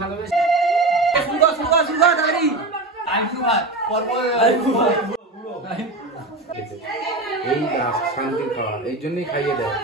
এই শান্তির খাওয়া, এই জন্যই খাইয়ে দেয়।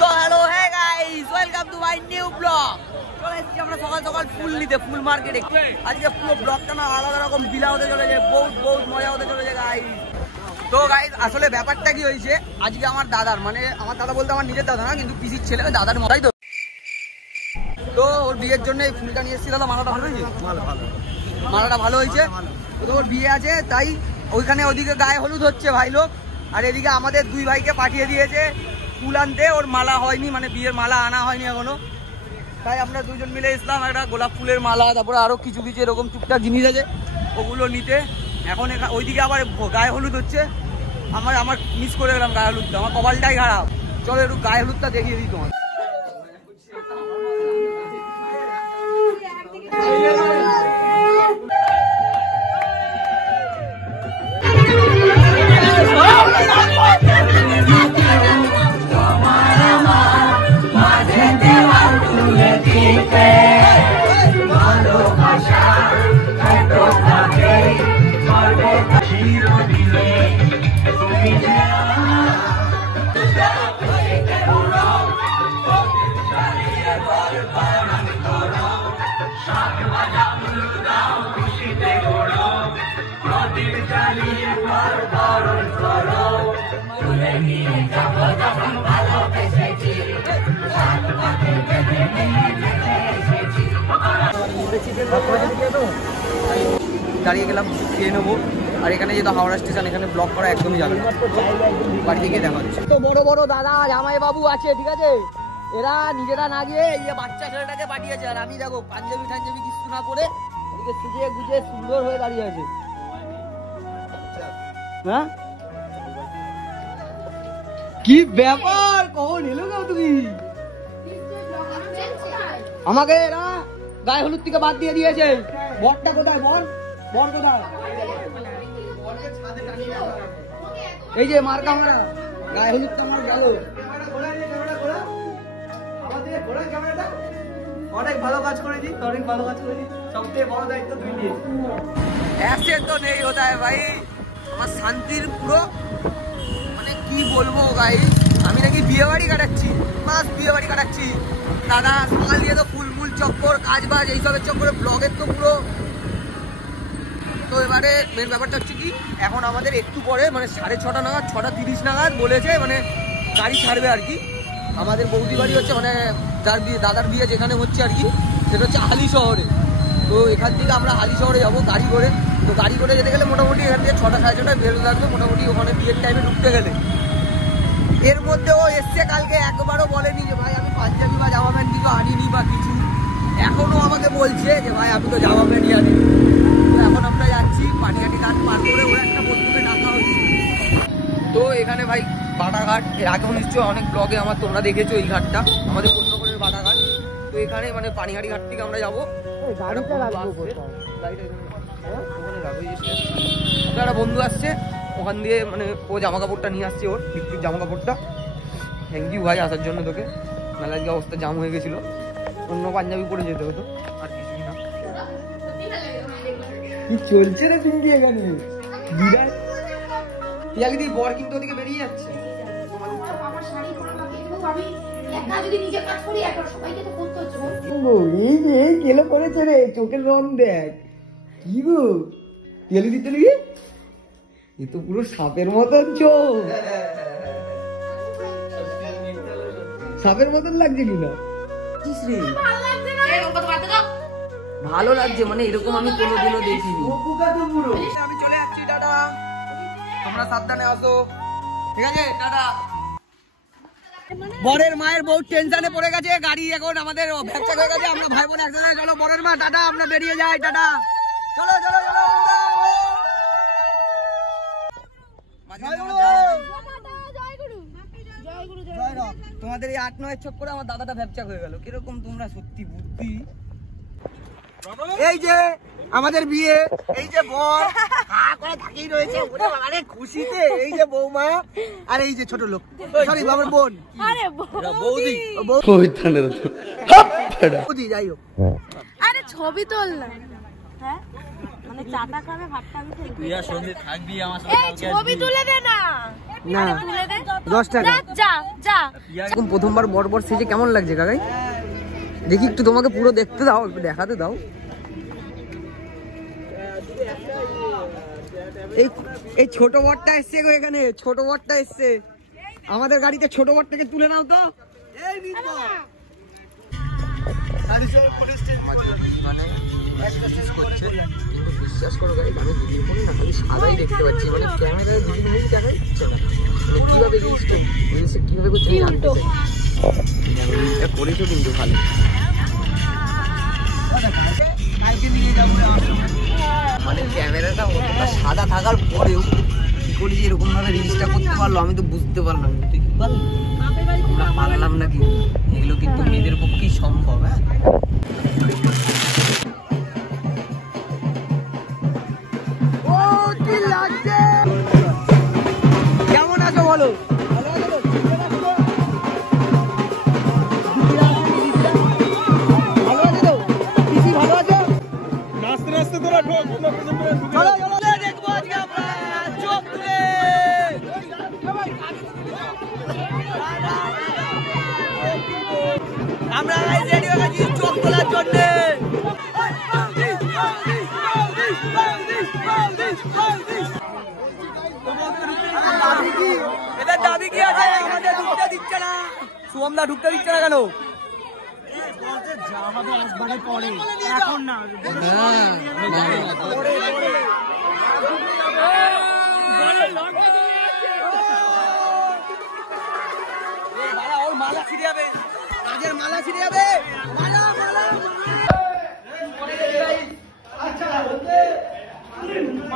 তো hello hey guys, welcome to my new blog. চলে এসেছি আমরা সকাল সকাল ফুল নিতে, ফুল মার্কেটে। আজকে পুরো ব্লগটা না আলাদা রকম বিলা হতে চলেছে, বহুত মজা হতে চলেছে গাইস। তো গাইস আসলে ব্যাপারটা কি হয়েছে, আজকে আমার দাদার, মানে আমার দাদা বলতে আমার নিজের দাদা না, কিন্তু পিসির ছেলে দাদার মতাই। তো ওর বিয়ের জন্য এই ফুলটা নিয়ে এসেছি। দাদা মালাটা ভালো হয়েছে? মালাটা ভালো হয়েছে। তো ওর বিয়ে আছে, তাই ওইখানে ওদিকে গায়ে হলুদ হচ্ছে ভাই লোক, আর এদিকে আমাদের দুই ভাইকে পাঠিয়ে দিয়েছে ফুল আনতে। ওর মালা হয়নি, মানে বিয়ের মালা আনা হয়নি এখনো, তাই আমরা দুজন মিলে ইসলাম একটা গোলাপ ফুলের মালা, তারপরে আরো কিছু কিছু এরকম টুকটাক জিনিস আছে ওগুলো নিতে। এখন ওইদিকে আবার গায়ে হলুদ হচ্ছে। আমার মিস করে গেলাম গায়ে হলুদটা, আমার কপালটাই খারাপ। চলো একটু গায়ে হলুদটা দেখিয়ে দিই তোমার। দাঁড়িয়ে গেলাম, খেয়ে নেবো। আর এখানে যেহেতু হাওড়া স্টেশন, এখানে ব্লক করা একদমই যাবে না, বাড়ি থেকে দেখা হচ্ছে। তো বড় বড় দাদা জামাই বাবু আছে, ঠিক আছে, এরা নিজেরা না গিয়ে এই যে বাচ্চা ছেলেটাকে পাঠিয়েছে। আর আমি দেখো পাঞ্জাবি টাঞ্জাবি কিছু না করে এদিকে সুজে গুজে সুন্দর হয়ে দাঁড়িয়ে আছে। হ্যাঁ কি ব্যাপার, কখন এলো না তুমি? আমাকে এরা গায়ে হলুদ থেকে বাদ দিয়ে দিয়েছে। বরটা কোথায়? বর কোথায়? এই যে মার কামড়া, গায়ে হলুদটা আমার গেল। অনেক ভালো কাজ করেছি, অনেক ভালো কাজ করেছি। সবথেকে বড় দায়িত্ব তুই নিয়ে। ऐसे तो नहीं होता है भाई। আমার শান্তির পুরো, মানে কি বলবো গাইস, আমি নাকি বিয়ে বাড়ি কাটাচ্ছি, মাস বিয়ে বাড়ি কাটাচ্ছি। দাদা সকাল দিয়ে তো ফুল চক্কর, কাজ বাজ এইসবের চক্করে, ব্লগের তো পুরো। তো এবারে মেন ব্যাপারটা হচ্ছে কি, এখন আমাদের একটু পরে মানে 6:30 নাগাদ, 6:30 নাগাদ বলেছে, মানে গাড়ি ছাড়বে আর কি। আমাদের বৌদি বাড়ি হচ্ছে, মানে যার বিয়ে, দাদার বিয়ে যেখানে হচ্ছে আর কি, সেটা হচ্ছে হালি শহরে। তো এখান থেকে আমরা হালি শহরে যাবো গাড়ি করে। তো গাড়ি করে যেতে গেলে মোটামুটি এখান থেকে 6টা 6:30 বেরোতে লাগবে মোটামুটি, ওখানে বিয়ের টাইমে ঢুকতে গেলে। এর মধ্যে ও এসছে কালকে, একবারও বলেনি যে ভাই আমি পাঞ্জাবি বা জামা প্যান্ট কিছু আনিনি বা কিছু। এখনো আমাকে বলছে যে ভাই আমি তো জামা প্যান্টই আনি। তো এখন আমরা যাচ্ছি পানিহাটি ঘাট পার করে, ওরা একটা বন্ধুকে ডাকা হচ্ছে। তো এখানে ভাই বাটাঘাট, এর আগেও নিশ্চয়ই অনেক ব্লগে আমার তোমরা দেখেছো এই ঘাটটা, আমাদের পূর্ণকরের বাটাঘাট। তো এখানে মানে পানিহাটি ঘাট থেকে আমরা যাবো। একটা বন্ধু আসছে ওখান দিয়ে, মানে ও জামা কাপড়টা নিয়ে আসছে, ওর বিক্রির জামা কাপড়টা। থ্যাংক ইউ ভাই আসার জন্য তোকে, মেলা আজকে অবস্থা জাম হয়ে গেছিল, অন্য পাঞ্জাবি পরে যেতে হতো, আর কিছুই না। কি চলছে রে তুমি এখানে? বিরাট বর কিন্তু ওদিকে বেরিয়ে যাচ্ছে। এই কেলো করেছে রে, চোখের রং দেখ কি গো, তেলি দিতে লিগে এ তো পুরো সাপের মতন চোখ, সাপের মতন লাগছে কিনা? ভালো লাগছে, মানে এরকম আমি কোনোদিনও দেখিনি। আমি চলে যাচ্ছি, টাটা, তোমরা সাবধানে আসো, ঠিক আছে, টাটা। বরের মায়ের বহুত টেনশনে পড়ে গেছে, গাড়ি এখন আমাদের ভ্যাকচাক হয়ে গেছে, আমরা ভাই বোন একসাথে। চলো বরের মা, টাটা, আমরা বেরিয়ে যাই, টাটা। চলো চলো চলো। তোমাদের এই 8-9 চক্করে আমার দাদাটা ভ্যাকচাক হয়ে গেল। কিরকম তোমরা সত্যি বুদ্ধি। এই যে আমাদের বিয়ে, এই যে বর হা করে তাকিয়ে রয়েছে আরে খুশিতে, এই যে বৌমা আর এই যে ছোট লোক, সরি বাবার বোন, আরে বৌদি, বৌদি যাই হোক। আরে ছবি তোল না, হ্যাঁ মানে চাটা খাবে ভাতটা আমি খাই। তুই আর সন্ধে থাকবি আমার সাথে, এই ছবি তুলে দে না, না তুলে দে 10 টাকা। যা যা। এখন প্রথমবার বড় বড় সেজে কেমন লাগছে কাকাই? দেখি একটু তোমাকে পুরো দেখতে দাও, একটু দেখাতে দাও। এই ছোট বরটা এসছে গো, এখানে ছোট বরটা এসছে আমাদের গাড়িতে। ছোট বরটাকে তুলে নাও তো। বিশ্বাস করো গাইস, আমি ভিডিও করি না, খালি সাদাই দেখতে পাচ্ছি, মানে ক্যামেরায় দিদি মুখ দেখা যাচ্ছে না। মানে কিভাবে রিলসে কিভাবে করছে আমি জানতে চাই। এটা করেছো কিন্তু ভালো। মানে ক্যামেরাটা অতটা সাদা থাকার পরেও কি করে যে এরকম ভাবে রিলসটা করতে পারলো আমি তো বুঝতে পারলাম না। তুই কি পারলি? আমরা পারলাম না, কিন্তু এগুলো কিন্তু মেয়েদের পক্ষেই সম্ভব। হ্যাঁ কেমন আছো বলো? ভালো আছো তো? পিসি ভালো আছো? নাচতে নাচতে তোরা ঢোক, চলো চলো দেখবো আজকে আমরা চোখ তুলে। আমরা রেডি হয়ে গেছি চোখ তোলার জন্য। এটা দাবি কি আছে? আমাদের ঢুকতে দিচ্ছে না, শুভমদা ঢুকতে দিচ্ছে না কেন? এখন না, ওর মালা ছিঁড়ে যাবে, কাজের মালা ছিঁড়ে যাবে। মালা মালা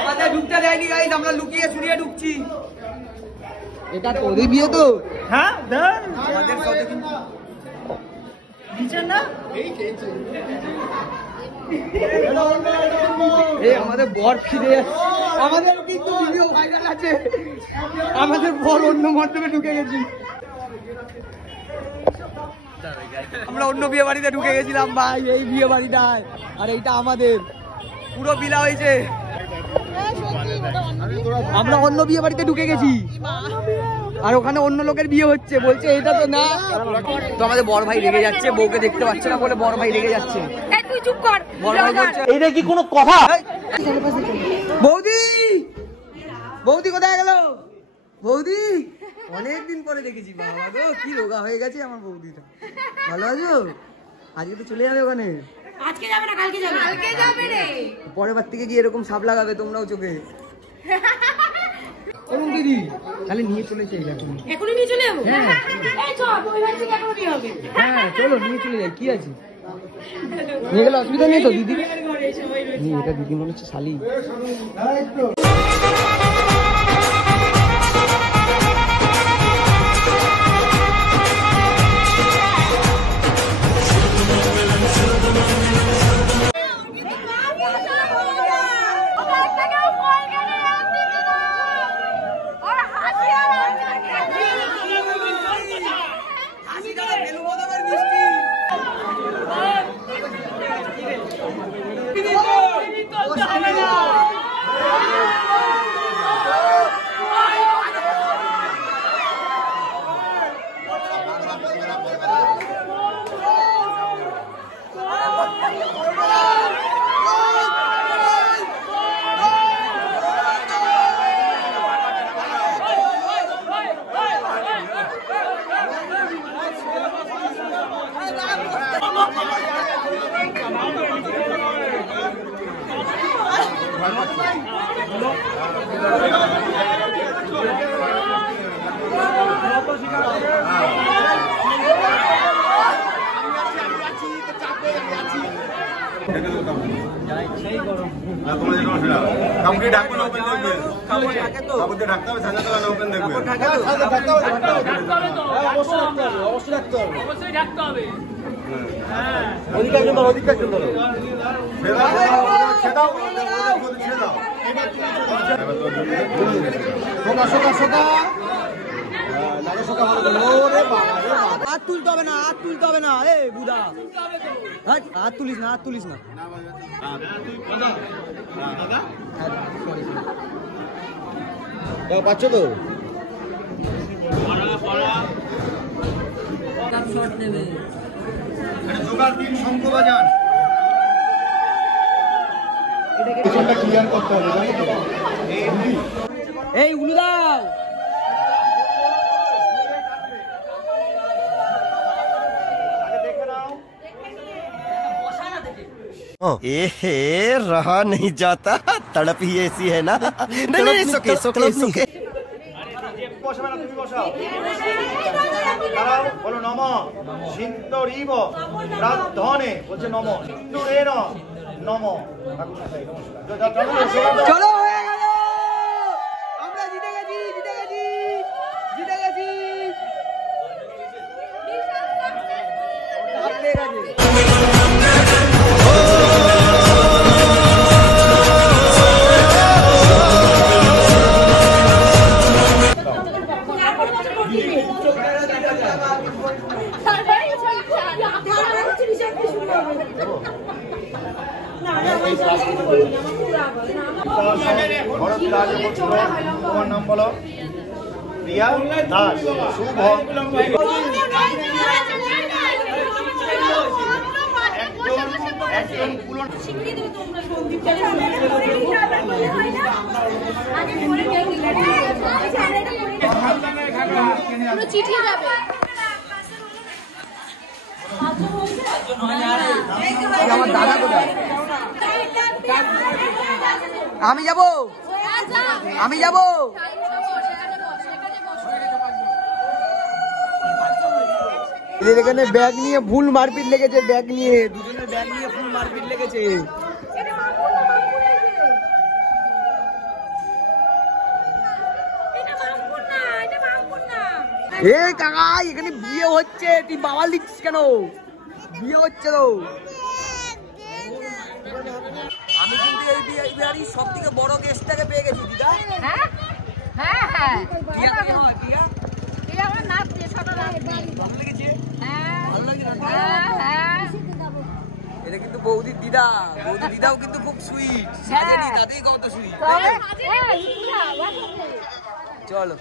আমাদের ঢুকতে দেয়নি গাইস, আমরা লুকিয়ে ছুড়িয়ে ঢুকছি। এটা তোরই বিয়ে তো? হ্যাঁ দেন আমাদের সাথে নিচে না, এই আমাদের বর ফিরে যাচ্ছে। আমাদের কিন্তু ভিডিও ভাইরাল আছে, আমাদের বর অন্য মণ্ডপে ঢুকে গেছি। আমরা অন্য বিয়ে বাড়িতে ঢুকে গেছিলাম ভাই, এই বিয়ে বাড়িটায়। আর এইটা আমাদের পুরো বিলা হয়েছে, আমরা অন্য বিয়ে বাড়িতে ঢুকে গেছি। আর ওখানে অন্য লোকের বিয়ে হচ্ছে, বলছে এটা তো না। তো আমাদের বড় ভাই রেগে যাচ্ছে, বউকে দেখতে পাচ্ছে না বলে বড় ভাই রেগে যাচ্ছে। তুই চুপ কর। বড় ভাই বলছে এইটা কি কোনো কথা? বৌদি, বৌদি কোথায় গেল? বৌদি অনেকদিন পরে দেখেছি, বাবা গো কি রোগা হয়ে গেছে আমার বৌদিটা। ভালো আছো? আজকে তো চলে যাবে ওখানে। আজকে যাবে না, কালকে যাবে। কালকে যাবে রে। পরের বার থেকে গিয়ে এরকম সাপ লাগাবে তোমরাও চোখে। অরুণ দিদি তাহলে নিয়ে চলে যাই এখন। এখনই নিয়ে চলে যাবো? হ্যাঁ এই চল, ওই বাড়ি থেকে এখনো নিয়ে হবে। হ্যাঁ চলো নিয়ে চলে যাই, কি আছে? নিয়ে গেলে অসুবিধা নেই তো দিদি? এটা দিদি মনে হচ্ছে শালি। হাত তুলতে হবে না, হাত তুলতে হবে না, এ বুদা হাত তুলিস না, হাত তুলিস না। পাচ্ছ তো এই উলু দাও। रहा नहीं जाता, तड़प ही ऐसी है ना। नहीं सुके सुके सुके। বলো নম সিন্দরিব প্রার্থনে বলছে নম সিন্দুরের নম। চলো হয়ে গেল, আমরা জিতে গেছি, জিতে গেছি, জিতে গেছি। তোমার নাম বলো? প্রিয়া দাস। শুভ একজন চিঠি যাবে। আমার দাদা কোথায়? আমি যাবো, আমি যাবো। এখানে ব্যাগ নিয়ে ফুল মারপিট লেগেছে, ব্যাগ নিয়ে দুজনের ব্যাগ নিয়ে ফুল মারপিট লেগেছে। এ কাকা এখানে বিয়ে হচ্ছে, তুই বাবা লিখছিস কেন? বিয়ে হচ্ছে তো। আমি কিন্তু এই বিয়ারই সব থেকে বড় গেস্টটাকে পেয়ে গেছি দিদা। হ্যাঁ হ্যাঁ হ্যাঁ টিয়া কে হয়? টিয়া এই আমার নাচ দিয়ে ছোট নাচ। ভালো লেগেছে? হ্যাঁ ভালো লাগছে না? হ্যাঁ হ্যাঁ এটা কিন্তু বৌদির দিদা, বৌদির দিদাও কিন্তু খুব সুইট, সাজেনি তাতেই কত সুইট। চলো,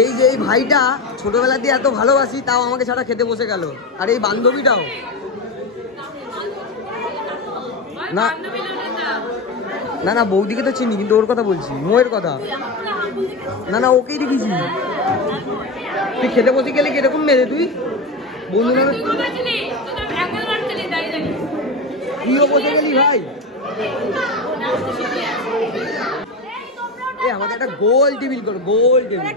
এই যে এই ভাইটা ছোটবেলা দিয়ে এত ভালোবাসি, তাও আমাকে ছাড়া খেতে বসে গেল। আর এই বান্ধবীটাও না না না, বৌদিকে তো চিনি, কিন্তু ওর কথা বলছি, মোয়ের কথা। না না, ওকেই দেখেছি। তুই খেতে বসে গেলে কিরকম মেরে তুই বন্ধু তুইও বসে গেলি ভাই। এ আমাদের একটা গোল টেবিল করো, গোল টেবিল।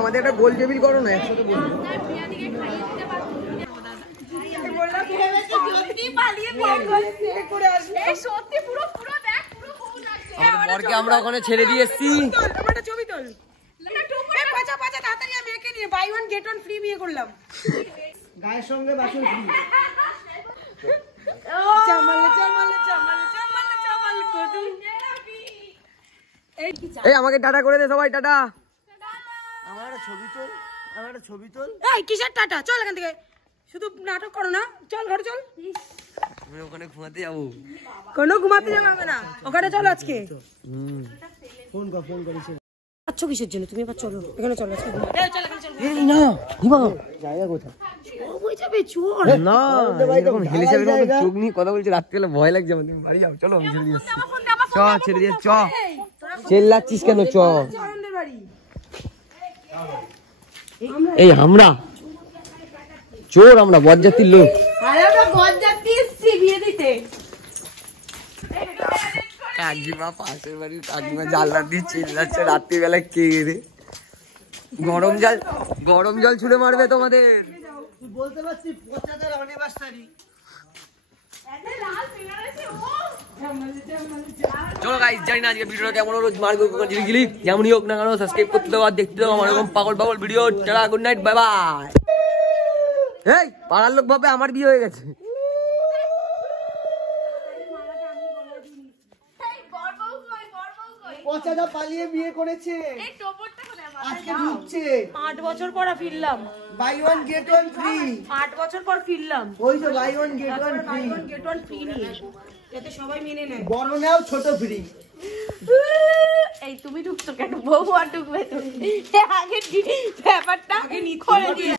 আমাদের একটা গোল টেবিল করো না, একসাথে বসবো। বরকে আমরা ওখানে ছেড়ে দিয়ে এসছি। গায়ের সঙ্গে বাসন ফ্রি। এই আমাকে টাটা করে দে সবাই, টাটা। আমার একটা ছবি তোল, আমার একটা ছবি তোল। এই কিসের টাটা? চল এখান থেকে, শুধু নাটক করো না, চল ঘরে চল। আমি ওখানে ঘুমাতে যাবো। কোনো ঘুমাতে যাবে না, ওখানে চলো আজকে। ফোন কর, ফোন করিস। আচ্ছা কিসের জন্য? তুমি এবার চলো, এখানে চলো আজকে। এই না হিমা জায়গা কোথায়? ওই যাবে চোর। না এরকম হেলে যাবে না, চোখ নিয়ে কথা বলছে, রাত্রিবেলা ভয় লাগছে আমার। তুমি বাড়ি যাও, চলো আমি ছেড়ে দিয়ে আসছি। চ ছেড়ে দিয়ে চ, চেল্লাচ্ছিস কেন? চ। এই আমরা চোর, আমরা বরযাত্রীর লোক। কাকিমা পাশের বাড়ির কাকিমা জানলা দিয়ে চিল্লাচ্ছে রাত্রিবেলা, কে রে? গরম জল ছুড়ে মারবে তোমাদের। বলতে পারছি 75 অ্যানিভার্সারি। চলো গাইস, জানি না আজকে ভিডিওটা কেমন হলো, মার্গো গিলি যেমনই হোক না কেন সাবস্ক্রাইব করতে দাও আর দেখতে দাও আমার এরকম পাগল পাগল video. Tata, good night, bye bye. এই পাড়ার লোক ভাবে আমার বিয়ে হয়ে গেছে। পচাদা পালিয়ে বিয়ে করেছে, আজকে ঢুকছে। 8 বছর পর ফিরলাম, buy one get one free. 8 বছর পর ফিরলাম, ওই তো buy one get one free. Get one free নিয়ে যাতে সবাই মেনে নেয়। বড় নাও ছোট ফ্রি। এই তুমি ঢুকছো কেন? বউ আর ঢুকবে তুমি, আগে ব্যাপারটা করে দিয়ে